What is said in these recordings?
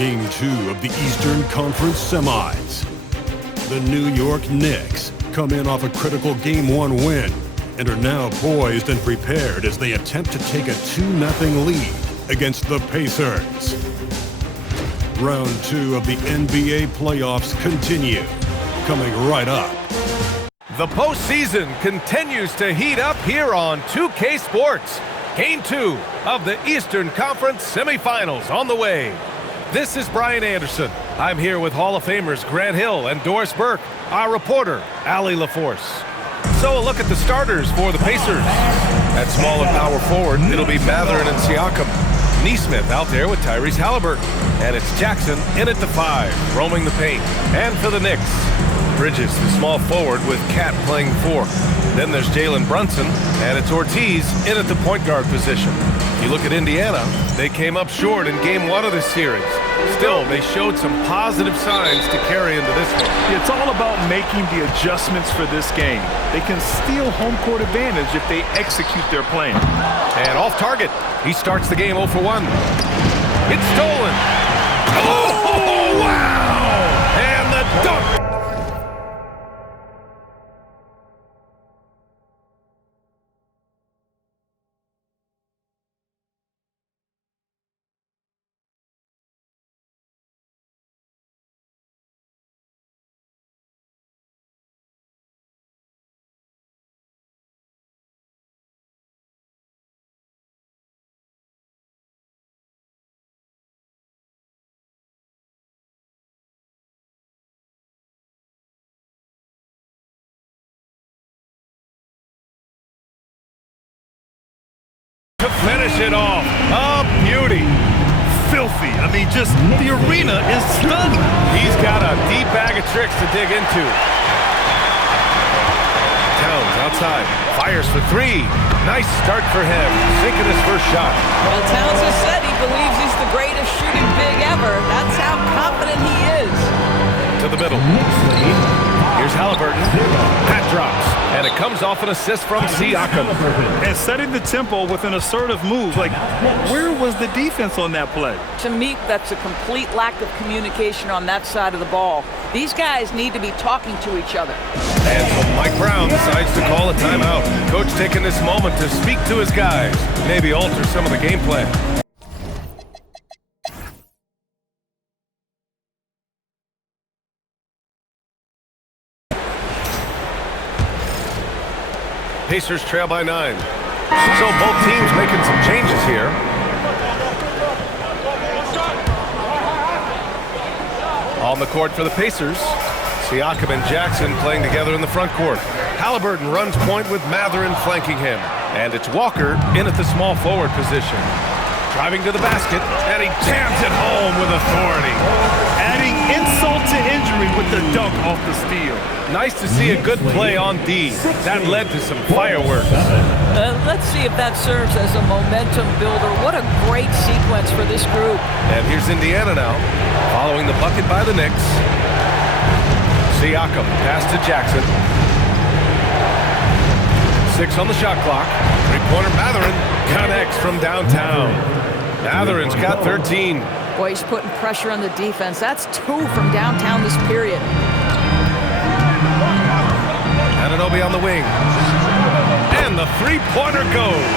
Game 2 of the Eastern Conference Semis. The New York Knicks come in off a critical Game 1 win and are now poised and prepared as they attempt to take a 2-0 lead against the Pacers. Round 2 of the NBA playoffs continue, coming right up. The postseason continues to heat up here on 2K Sports. Game 2 of the Eastern Conference Semifinals on the way. This is Brian Anderson. I'm here with Hall of Famers Grant Hill and Doris Burke, our reporter, Allie LaForce. So a look at the starters for the Pacers. At small and power forward, it'll be Mathurin and Siakam. Nesmith out there with Tyrese Halliburton. And it's Jackson in at the 5, roaming the paint. And for the Knicks, Bridges, the small forward with Cat playing 4. Then there's Jalen Brunson, and it's Ortiz in at the point guard position. You look at Indiana, they came up short in Game 1 of this series. Still, they showed some positive signs to carry into this one. It's all about making the adjustments for this game. They can steal home court advantage if they execute their plan. And off target, he starts the game 0 for 1. It's stolen. Oh, wow! And the dunk. To finish it off, a beauty. Filthy. I mean, just the arena is stunned. He's got a deep bag of tricks to dig into. Towns outside, fires for 3. Nice start for him, sinking his first shot. Well, Towns has said he believes he's the greatest shooting big ever. That's how confident he is. To the middle. Here's Halliburton. That drops. And it comes off an assist from Siakam. And setting the tempo with an assertive move. Like, where was the defense on that play? To me, that's a complete lack of communication on that side of the ball. These guys need to be talking to each other. And so Mike Brown decides to call a timeout. Coach taking this moment to speak to his guys. Maybe alter some of the game plan. Pacers trail by 9. So both teams making some changes here. On the court for the Pacers, Siakam and Jackson playing together in the front court. Halliburton runs point with Mathurin flanking him. And it's Walker in at the small forward position. Driving to the basket, and he jams it home with authority. Adding insult to injury with the dunk off the steal. Nice to see a good play on D. That led to some fireworks. Let's see if that serves as a momentum builder. What a great sequence for this group. And here's Indiana now, following the bucket by the Knicks. Siakam, pass to Jackson. 6 on the shot clock. Three-pointer Mathurin connects from downtown. Mathurin's got 13. Boy, he's putting pressure on the defense. That's 2 from downtown this period. Anunoby on the wing. And the three-pointer goes.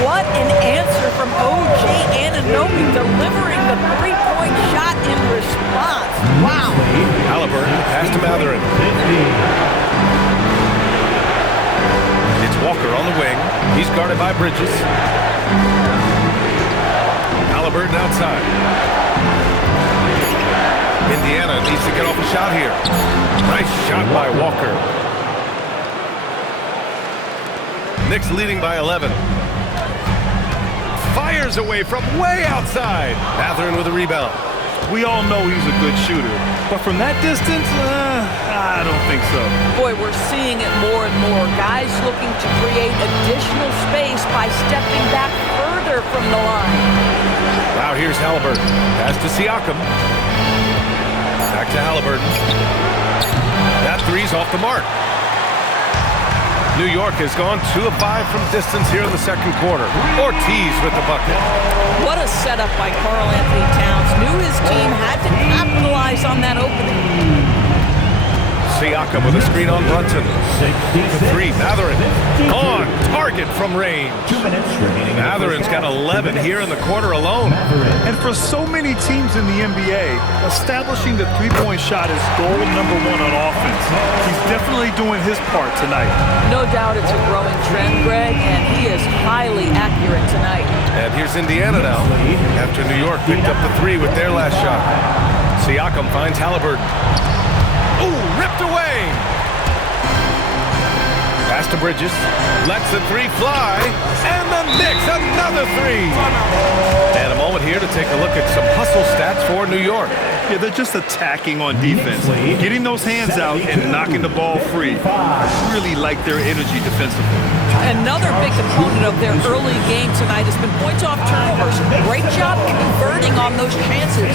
What an answer from O.J. Anunoby, delivering the three-point shot in response. Wow. Halliburton, pass to Mathurin. It's Walker on the wing. He's guarded by Bridges. Halliburton outside. Indiana needs to get off a shot here. Nice shot by Walker. Knicks leading by 11. Fires away from way outside. Mathurin with a rebound. We all know he's a good shooter. But from that distance, I don't think so. Boy, we're seeing it more and more. Guys looking to create additional space by stepping back further from the line. Now here's Halliburton. Pass to Siakam. Back to Halliburton. That three's off the mark. New York has gone 2 of 5 from distance here in the second quarter. Ortiz with the bucket. What a setup by Karl Anthony Towns. Knew his team had to capitalize on that opening. Siakam with a screen on Brunson. The 3, Mathurin. On target from range. Mathurin's got 11 here in the quarter alone. And for so many teams in the NBA, establishing the three-point shot is goal number 1 on offense. He's definitely doing his part tonight. No doubt it's a growing trend, Greg, and he is highly accurate tonight. And here's Indiana now, after New York picked up the 3 with their last shot. Siakam finds Haliburton. Ooh, ripped away! Pass to Bridges, lets the 3 fly, and the Knicks another 3! And a moment here to take a look at some hustle stats for New York. Yeah, they're just attacking on defense. Getting those hands out and knocking the ball free. I really like their energy defensively. Another big component of their early game tonight has been points off turnovers. Great job converting on those chances.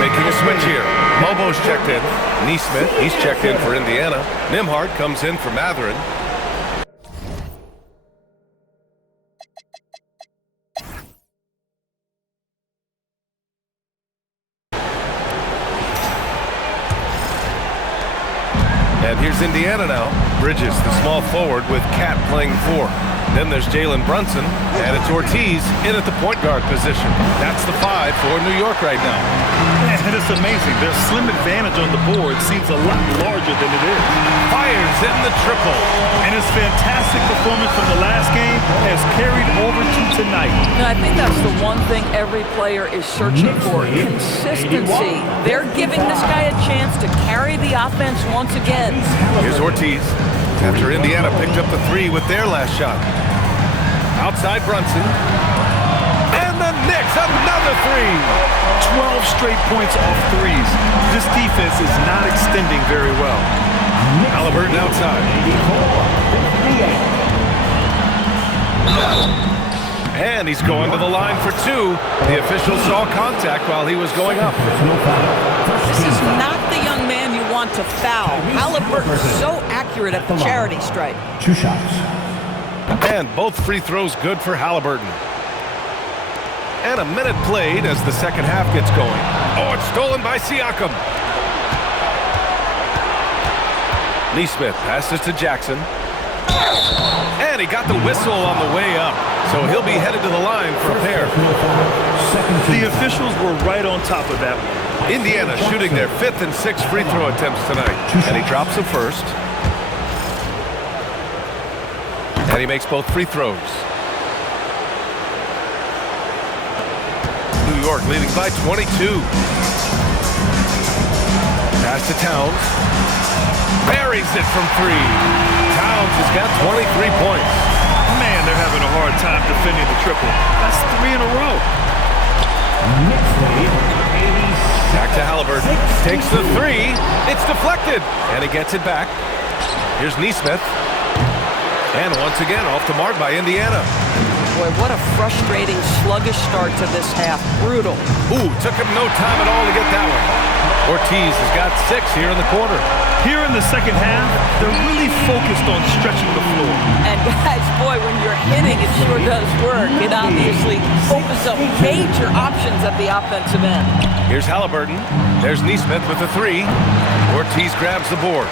Making a switch here. Mobo's checked in. Neesmith, he's checked in for Indiana. Nembhard comes in for Mathurin. And here's Indiana now. Bridges, the small forward, with Cat playing 4. Then there's Jalen Brunson, and it's Ortiz in at the point guard position. That's the 5 for New York right now. And it's amazing. Their slim advantage on the board seems a lot larger than it is. Fires in the triple. And his fantastic performance from the last game has carried over to tonight. And I think that's the one thing every player is searching for, consistency. They're giving this guy a chance to carry the offense once again. Here's Ortiz, after Indiana picked up the 3 with their last shot. Outside Brunson. And the Knicks, another 3! 12 straight points off threes. This defense is not extending very well. Haliburton outside. And he's going to the line for 2. The official saw contact while he was going up. This is not the young man you want to foul. Haliburton so accurate at the charity stripe. 2 shots. And both free throws good for Haliburton. And a minute played as the second half gets going. Oh, it's stolen by Siakam. Neesmith passes to Jackson. And he got the whistle on the way up. So he'll be headed to the line for a pair. The officials were right on top of that one. Indiana shooting their 5th and 6th free throw attempts tonight. And he drops the first. And he makes both free throws. New York leading by 22. Pass to Towns. Buries it from 3. Towns has got 23 points. Man, they're having a hard time defending the triple. That's 3 in a row. Back to Haliburton. Takes the 3. It's deflected. And he gets it back. Here's Neesmith. And once again, off the mark by Indiana. Boy, what a frustrating, sluggish start to this half. Brutal. Ooh, took him no time at all to get that one. Ortiz has got 6 here in the quarter. Here in the second half, they're really focused on stretching the floor. And guys, boy, when you're hitting, it sure does work. It obviously opens up major options at the offensive end. Here's Haliburton. There's Neesmith with the 3. Ortiz grabs the board.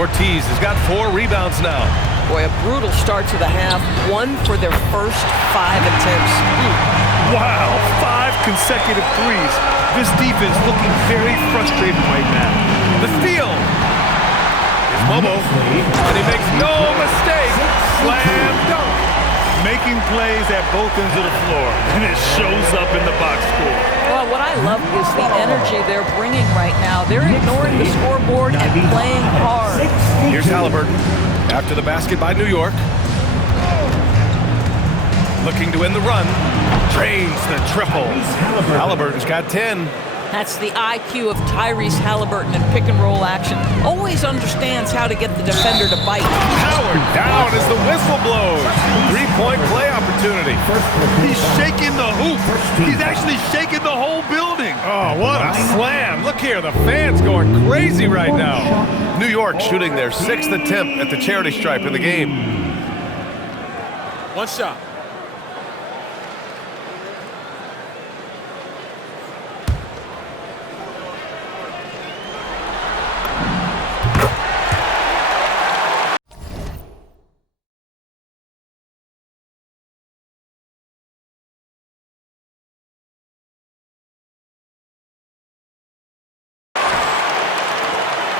Ortiz has got 4 rebounds now. Boy, a brutal start to the half. 1 for their first 5 attempts. Wow, 5 consecutive threes. This defense looking very frustrated right now. The steal. It's Bobo, and he makes no mistake. Slam dunk. Making plays at both ends of the floor, and it shows up in the box score. Well, what I love is the energy they're bringing right now. They're ignoring the scoreboard and playing hard. Here's Halliburton after the basket by New York. Looking to end the run. Drains the triple. Halliburton's got 10. That's the IQ of Tyrese Halliburton in pick-and-roll action. Always understands how to get the defender to bite. Howard down as the whistle blows. 3-point play opportunity. He's shaking the hoop. He's actually shaking the whole building. Oh, what a slam. Look here, the fans going crazy right now. New York shooting their 6th attempt at the charity stripe in the game. One shot.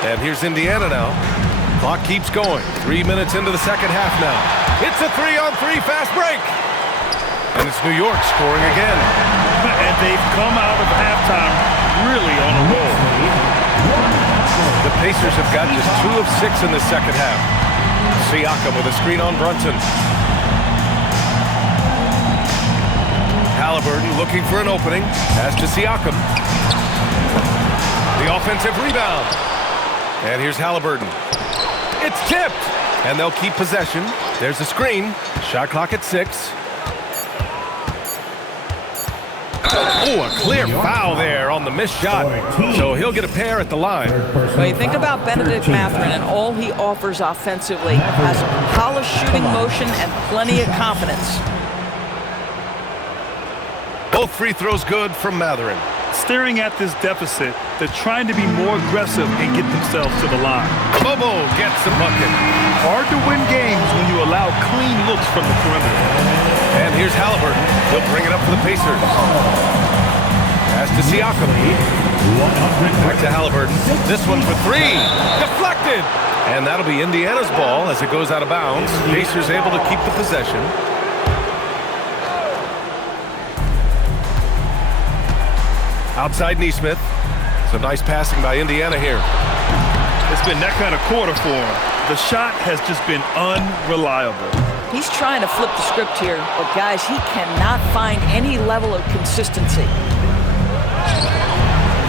And here's Indiana now. Clock keeps going. 3 minutes into the second half now. It's a 3-on-3 fast break. And it's New York scoring again. And they've come out of halftime really on a roll. The Pacers have got just 2 of 6 in the second half. Siakam with a screen on Brunson. Halliburton looking for an opening. Pass to Siakam. The offensive rebound. And here's Halliburton. It's tipped. And they'll keep possession. There's the screen. Shot clock at 6. Oh, a clear foul there on the missed shot. So he'll get a pair at the line. Well, you think about Benedict Mathurin and all he offers offensively. Has polished shooting motion and plenty of confidence. Both free throws good from Mathurin. Staring at this deficit, they're trying to be more aggressive and get themselves to the line. Bobo gets the bucket. Hard to win games when you allow clean looks from the perimeter. And here's Halliburton. He'll bring it up for the Pacers. Pass to Siakam. Back to Halliburton. This one for 3. Deflected. And that'll be Indiana's ball as it goes out of bounds. Pacers able to keep the possession. Outside Nesmith. Some nice passing by Indiana here. It's been that kind of quarter for him. The shot has just been unreliable. He's trying to flip the script here, but guys, he cannot find any level of consistency.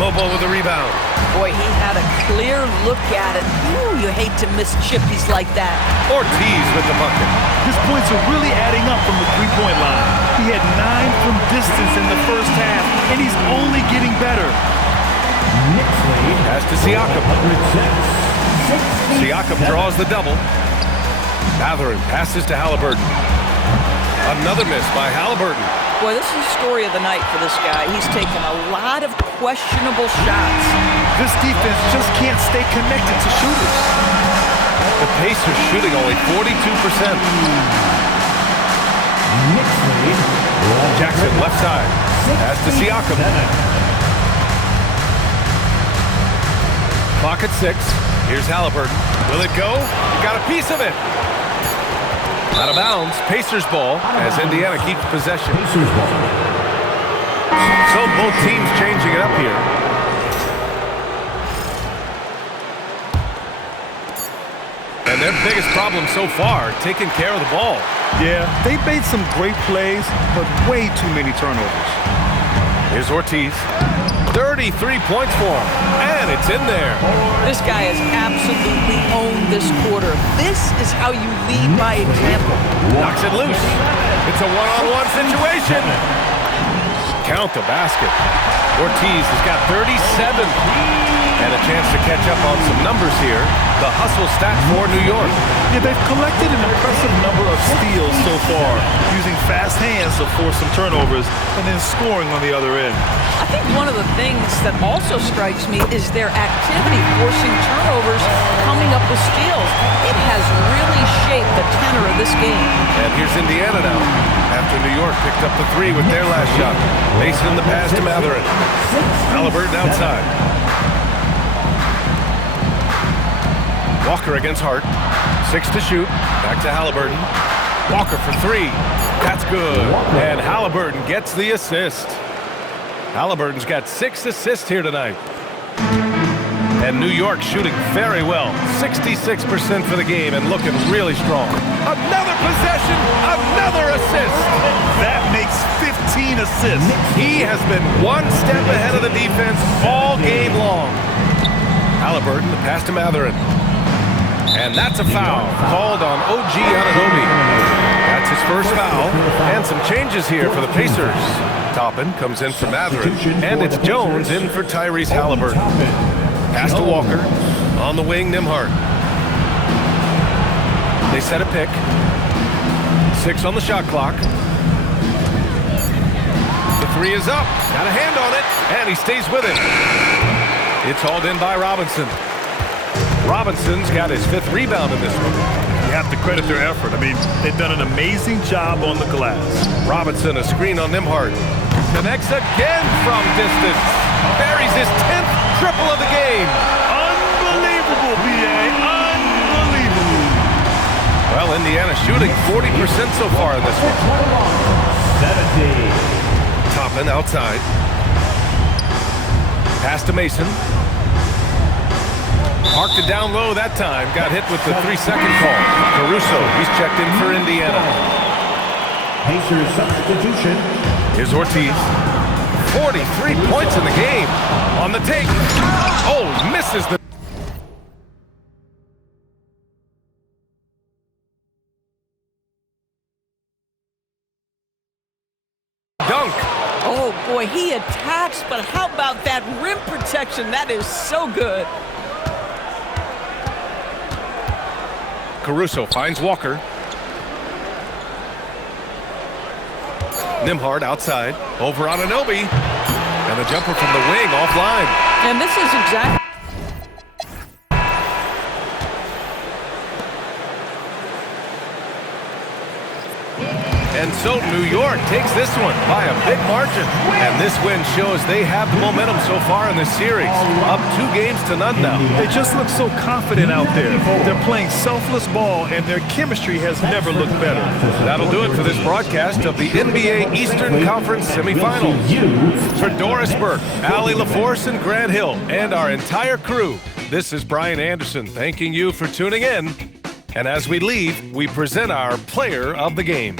Bobo with the rebound. Boy, he had a clear look at it. Ooh, you hate to miss chippies like that. Ortiz with the bucket. His points are really adding up from the three-point line. He had 9 from distance in the first half, and he's only getting better. Pass to Siakam. Siakam draws the double. Mathurin passes to Halliburton. Another miss by Halliburton. Boy, this is the story of the night for this guy. He's taken a lot of questionable shots. This defense just can't stay connected to shooters. The Pacers shooting only 42%. Jackson left side. Pass to Siakam. Clock at 6. Here's Halliburton. Will it go? Got a piece of it. Out of bounds. Pacers ball as Indiana keeps possession. So both teams changing it up here. And their biggest problem so far, taking care of the ball. Yeah, they've made some great plays, but way too many turnovers. Here's Ortiz. 33 points for him, and it's in there. This guy has absolutely owned this quarter. This is how you lead by example. Knocks it loose. It's a one-on-one situation. Count the basket. Ortiz has got 37. And a chance to catch up on some numbers here. The hustle stat for New York. Yeah, they've collected an impressive number of steals so far, using fast hands to force some turnovers and then scoring on the other end. I think one of the things that also strikes me is their activity, forcing turnovers, coming up with steals. It has really shaped the tenor of this game. And here's Indiana now, after New York picked up the three with their last shot. Mason in the pass to Matherin. Halliburton outside. Walker against Hart. 6 to shoot. Back to Halliburton. Walker for three. That's good. And Halliburton gets the assist. Halliburton's got 6 assists here tonight. And New York shooting very well. 66% for the game and looking really strong. Another possession, another assist. That makes 15 assists. He has been one step ahead of the defense all game long. Halliburton, the pass to Matherin. And that's a foul called on OG Anunoby. That's his first foul. And some changes here for the Pacers. Toppin comes in for Matherin. And it's Jones in for Tyrese Halliburton. Pass to Walker. On the wing, Nembhard. They set a pick. 6 on the shot clock. The three is up. Got a hand on it. And he stays with it. It's hauled in by Robinson. Robinson's got his 5th rebound in this one. You have to credit their effort. I mean, they've done an amazing job on the glass. Robinson, a screen on Nembhard. Connects again from distance. Buries his 10th triple of the game. Unbelievable, B.A. Unbelievable. Well, Indiana shooting 40% so far in this one. 17. Toppin outside. Pass to Mason. Parked it down low that time. Got hit with the 3-second call. Caruso, he's checked in for Indiana. Pacers substitution. Here's Ortiz. 43 points in the game. On the take. Oh, misses the... dunk. Oh, boy, he attacks, but how about that rim protection? That is so good. Caruso finds Walker. Nembhard outside. Over on Anunoby. And a jumper from the wing offline. And this is exactly... And so New York takes this one by a big margin. And this win shows they have the momentum so far in this series. Up 2-0 now. They just look so confident out there. They're playing selfless ball, and their chemistry has never looked better. That'll do it for this broadcast of the NBA Eastern Conference Semifinals. For Doris Burke, Allie LaForce, and Grant Hill, and our entire crew, this is Brian Anderson thanking you for tuning in. And as we leave, we present our player of the game.